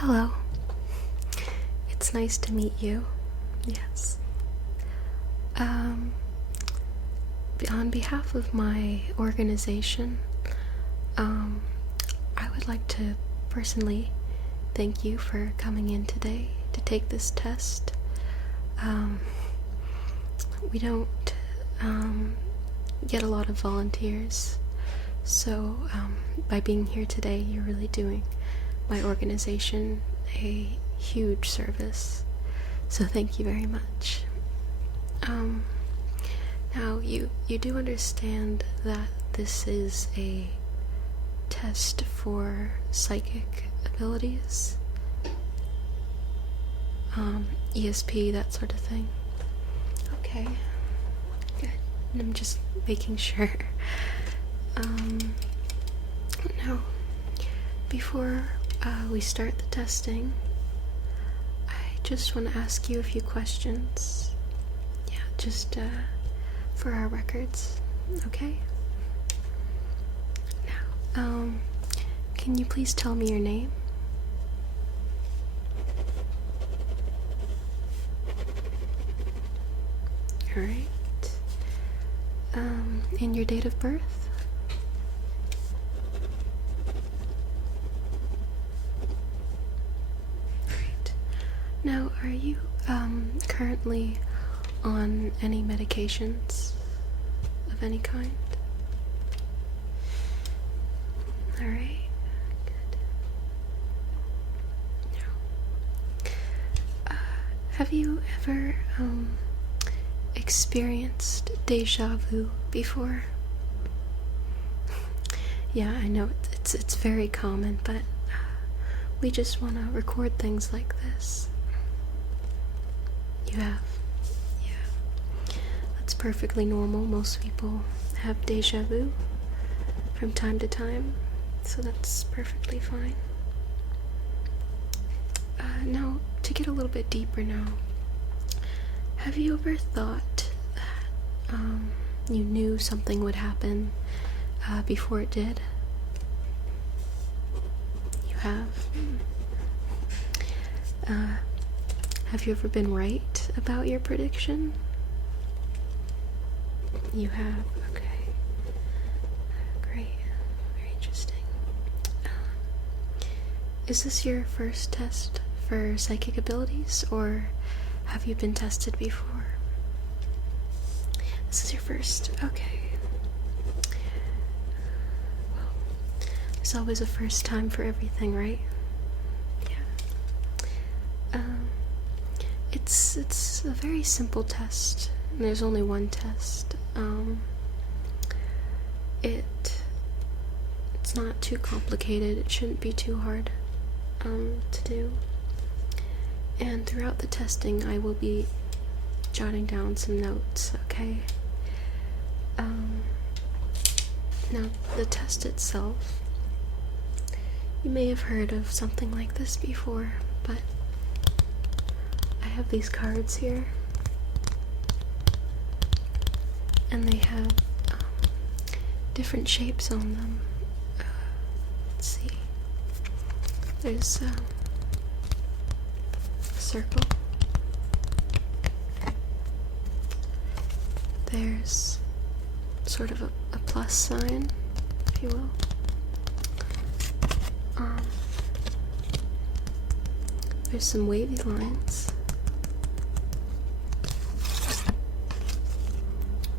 Hello. It's nice to meet you. Yes. On behalf of my organization, I would like to personally thank you for coming in today to take this test. We don't get a lot of volunteers, so by being here today, you're really doing my organization a huge service. So thank you very much. Now, you do understand that this is a test for psychic abilities, ESP, that sort of thing. Okay, good. I'm just making sure. Now, before we start the testing, I just want to ask you a few questions. Yeah, just for our records, okay? Now, can you please tell me your name? Alright. And your date of birth? Alright. Now, are you currently on any medications of any kind? Alright, good. Now, have you ever experienced deja vu before? Yeah, I know it's very common, but we just want to record things like this. You have? Yeah. That's perfectly normal. Most people have deja vu from time to time, so that's perfectly fine. Now, to get a little bit deeper now, have you ever thought that you knew something would happen before it did? You have? Have you ever been right about your prediction? You have? Okay. Great. Very interesting. Is this your first test for psychic abilities, or have you been tested before? This is your first. Okay. Well, there's always a first time for everything, right? Yeah. It's a very simple test. There's only one test. It's not too complicated. It shouldn't be too hard to do. And throughout the testing, I will be jotting down some notes, okay? Now, the test itself, you may have heard of something like this before, but I have these cards here, and they have different shapes on them. Let's see. There's a circle. There's sort of a plus sign, if you will. There's some wavy lines.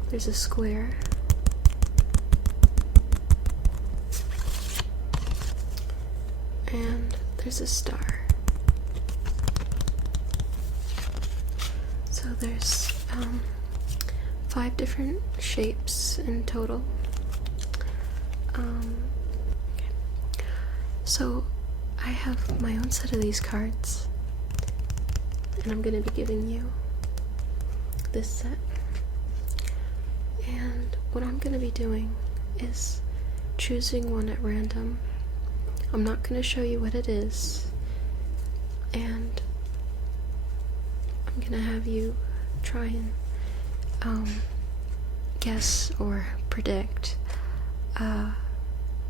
There's a square. And there's a star. So there's 5 different shapes in total. Okay. So I have my own set of these cards, and I'm going to be giving you this set. And what I'm going to be doing is choosing one at random. I'm not going to show you what it is, and I'm going to have you try and guess or predict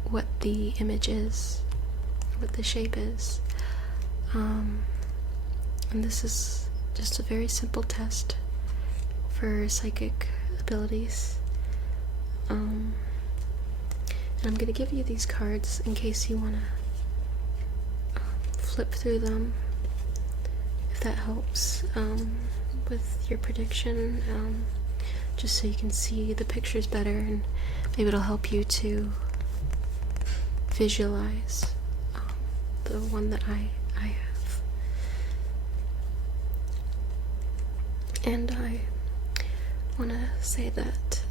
what the image is, what the shape is. And this is just a very simple test for psychic abilities. And I'm going to give you these cards in case you want to flip through them, if that helps with your prediction, just so you can see the pictures better, and maybe it'll help you to visualize the one that I have. And I want to say that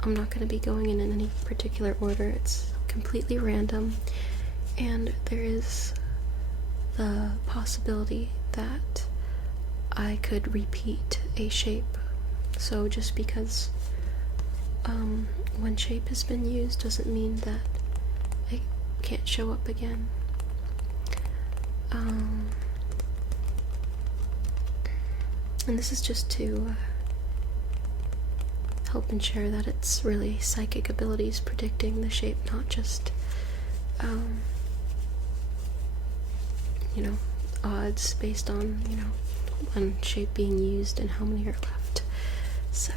I'm not going to be going in any particular order. It's completely random, and there is the possibility that I could repeat a shape. So just because one shape has been used doesn't mean that it can't show up again. And this is just to help ensure that it's really psychic abilities predicting the shape, not just odds based on one shape being used and how many are left. So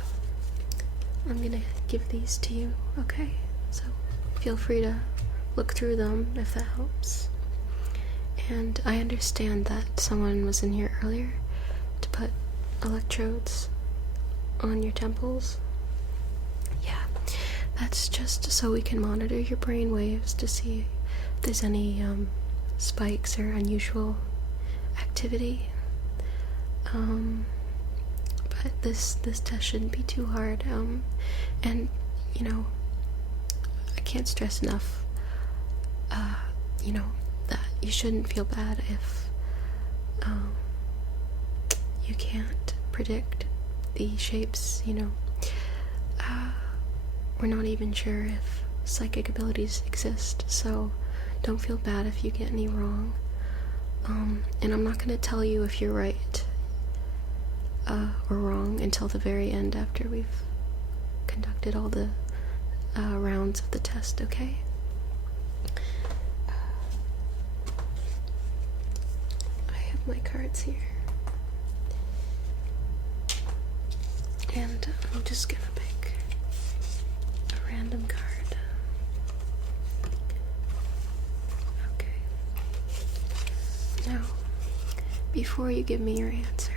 I'm gonna give these to you, okay? So feel free to look through them if that helps. And I understand that someone was in here earlier to put electrodes on your temples. Yeah, that's just so we can monitor your brain waves to see if there's any spikes or unusual activity. But this test shouldn't be too hard. And I can't stress enough, that you shouldn't feel bad if you can't predict the shapes. We're not even sure if psychic abilities exist, so don't feel bad if you get any wrong. And I'm not going to tell you if you're right or wrong until the very end, after we've conducted all the rounds of the test, okay? I have my cards here. And I'm just going to pick a random card. Okay. Now, before you give me your answer,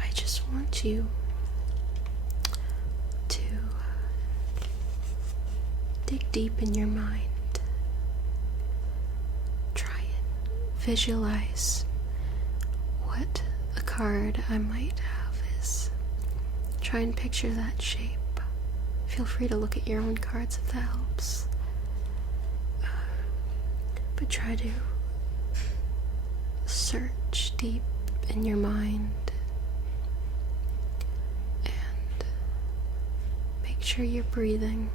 I just want you to dig deep in your mind. Try and visualize what a card I might have is. Try and picture that shape. Feel free to look at your own cards if that helps. But try to search deep in your mind and make sure you're breathing.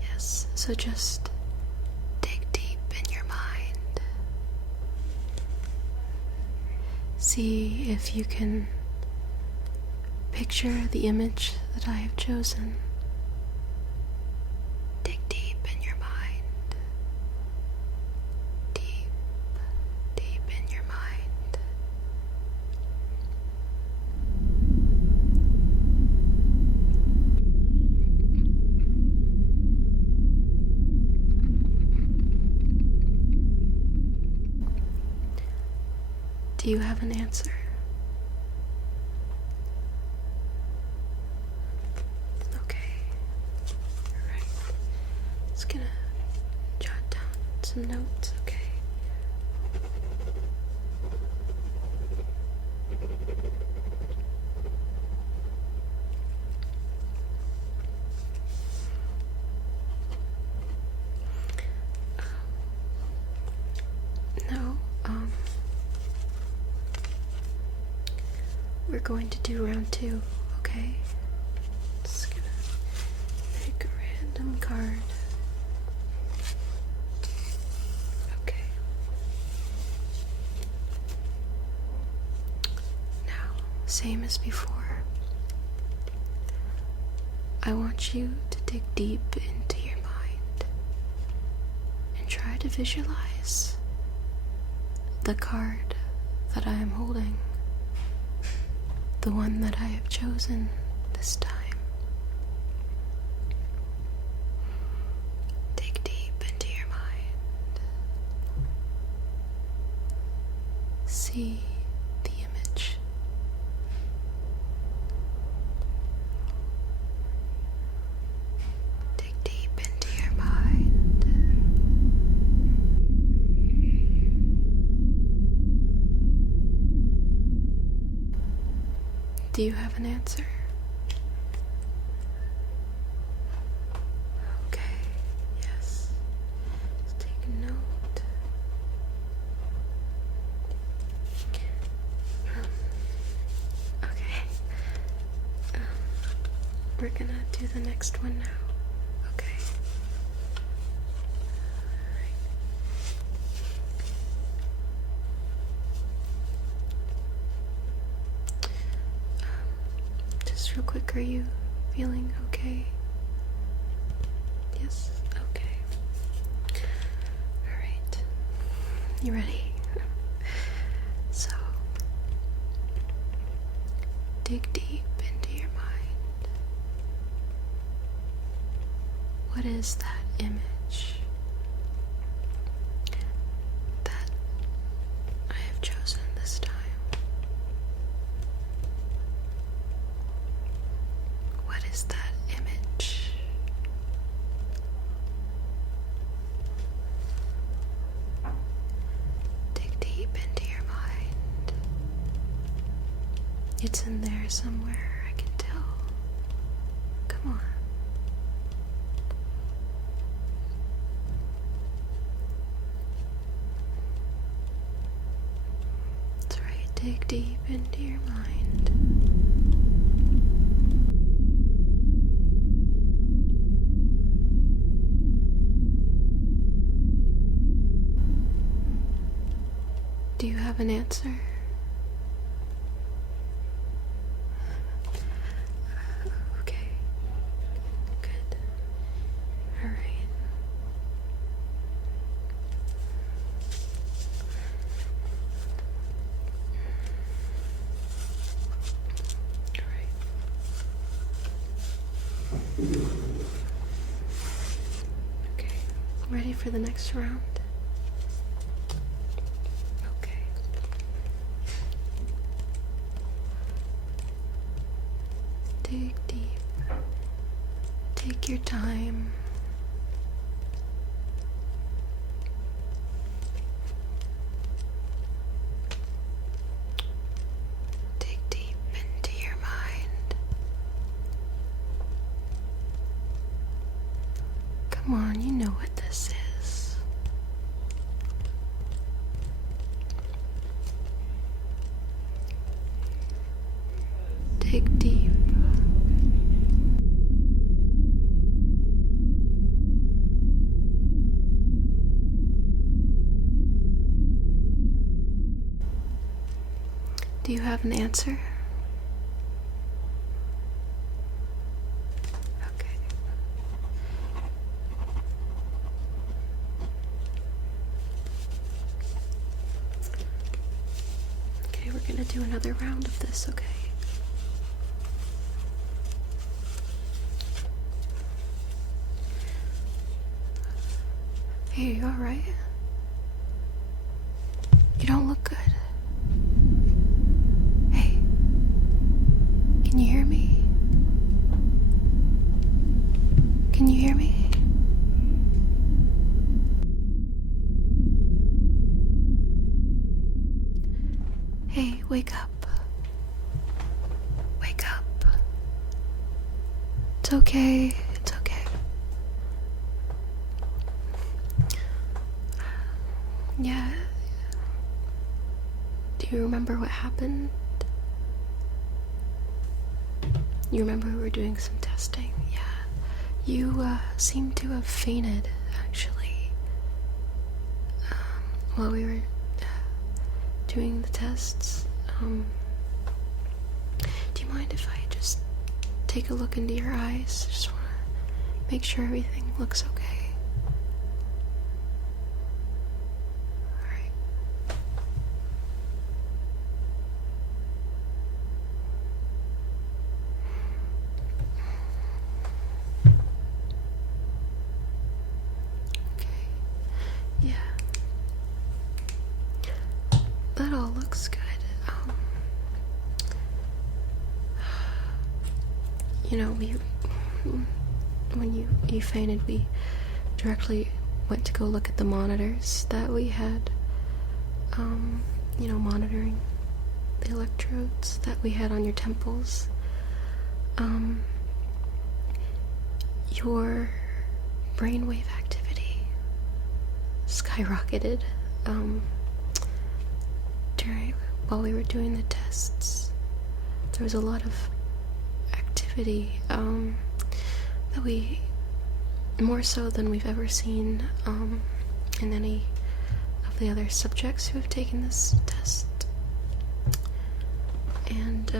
Yes, so just dig deep in your mind. See if you can picture the image that I have chosen. Dig deep in your mind. Deep, deep in your mind. Do you have an answer? Some notes, okay? Now, we're going to do round 2, okay? Just gonna pick a random card. Same as before. I want you to dig deep into your mind and try to visualize the card that I am holding, the one that I have chosen this time. Dig deep into your mind. See the image. Dig deep into your mind. Do you have an answer? Okay, yes. Let's take a note. Okay. We're gonna do the next one now. Okay. Just real quick, are you feeling okay? Yes? Okay. Alright. You ready? So, dig deep into your mind. What is that image that I have chosen this time? What is that image? Dig deep into your mind. It's in there somewhere, I can tell. Come on. That's right, dig deep into your mind. Do you have an answer? Okay. Good. All right. All right. Okay. Ready for the next round? Dig deep. Take your time. Dig deep into your mind. Come on, you know what this is. Dig deep. Do you have an answer? Okay. Okay, we're gonna do another round of this, okay? Hey, are you alright? You don't look good. Hey, can you hear me? Can you hear me? Hey, wake up. Wake up. It's okay. It's okay. Yeah. Do you remember what happened? You remember we were doing some testing? Yeah. You seemed to have fainted, actually, while we were doing the tests. Do you mind if I just take a look into your eyes. Just want to make sure everything looks okay. Alright. Okay. Yeah. That all looks good. When you fainted, we directly went to go look at the monitors that we had, monitoring the electrodes that we had on your temples. Your brainwave activity skyrocketed, while we were doing the tests. There was a lot of activity, that we, more so than we've ever seen, in any of the other subjects who have taken this test. And,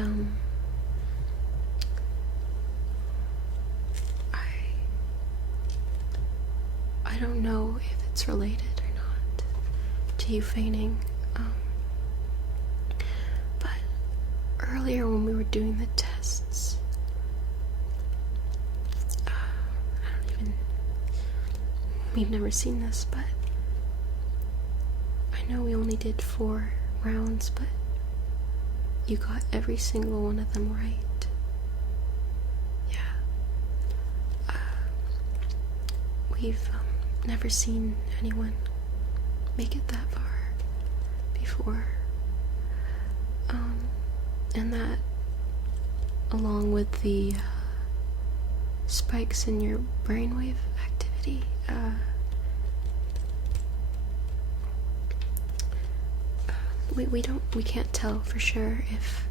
I don't know if it's related or not to you fainting, but earlier when we were doing the tests, we've never seen this, but I know we only did 4 rounds, but you got every single one of them right. Yeah. We've never seen anyone make it that far before. And that, along with the spikes in your brainwave activity, we can't tell for sure if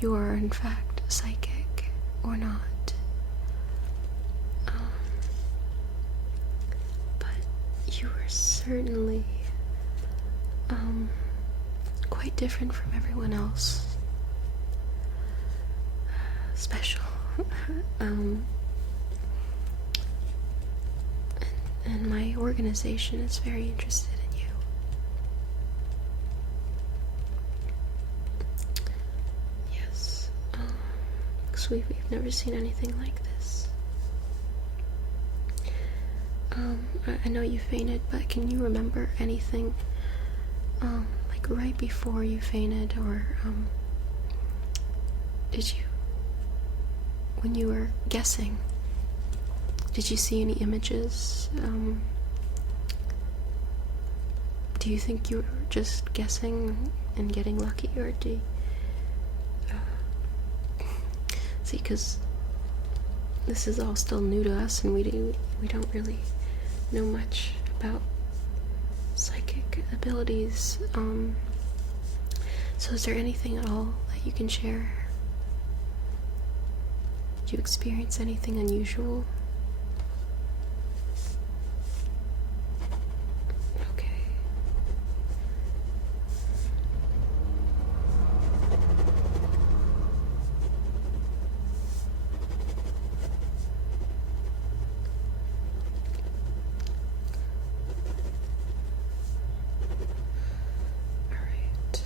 you are in fact psychic or not. But you are certainly quite different from everyone else. Special. And my organization is very interested in you. Yes. Because we've never seen anything like this. I know you fainted, but can you remember anything, like right before you fainted, or, did you, when you were guessing, did you see any images? Do you think you were just guessing and getting lucky, or do you, see, because this is all still new to us, and we don't really know much about psychic abilities. So is there anything at all that you can share? Did you experience anything unusual? Okay. All right.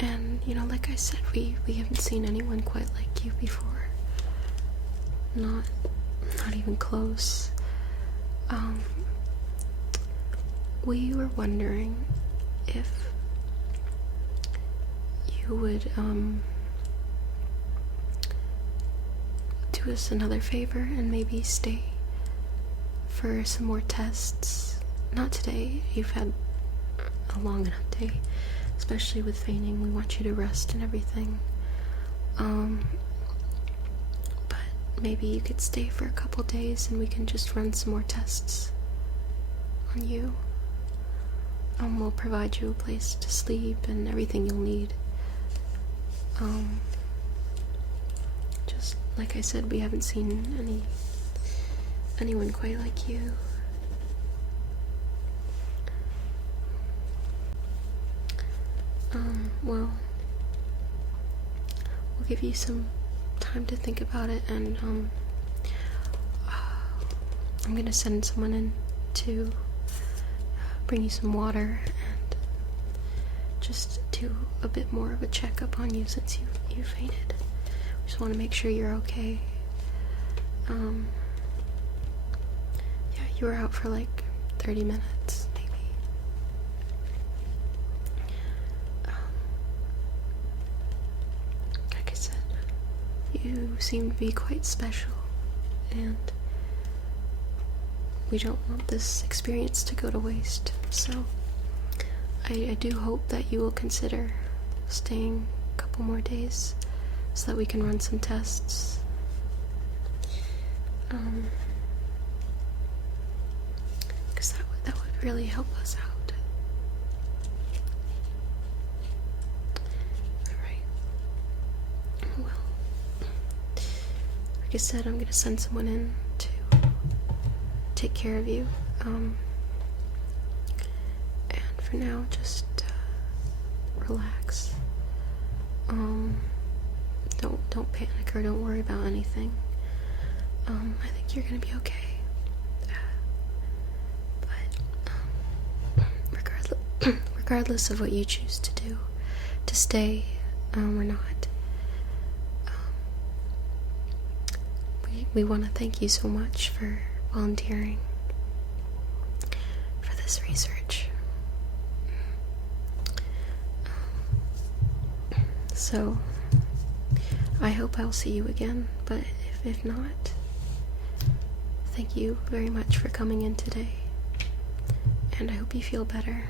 And, like I said, we haven't seen anyone quite like you before. Not even close. We were wondering if you would, do us another favor and maybe stay for some more tests. Not today. You've had a long enough day. Especially with fainting, we want you to rest and everything. But maybe you could stay for a couple days and we can just run some more tests on you. We'll provide you a place to sleep and everything you'll need. Just like I said, we haven't seen any anyone quite like you. Well, we'll give you some time to think about it, and I'm gonna send someone in to bring you some water and just do a bit more of a checkup on you since you fainted. Just want to make sure you're okay. Yeah, you were out for like 30 minutes, maybe. Like I said, you seem to be quite special, and we don't want this experience to go to waste. So I do hope that you will consider staying a couple more days so that we can run some tests. Because that would really help us out. Alright. Well, like I said, I'm gonna send someone in to take care of you. And for now, just relax. Don't panic or don't worry about anything. I think you're gonna be okay. But regardless of what you choose to do, to stay or not, we want to thank you so much for volunteering for this research. So I hope I'll see you again, but if not, thank you very much for coming in today, and I hope you feel better.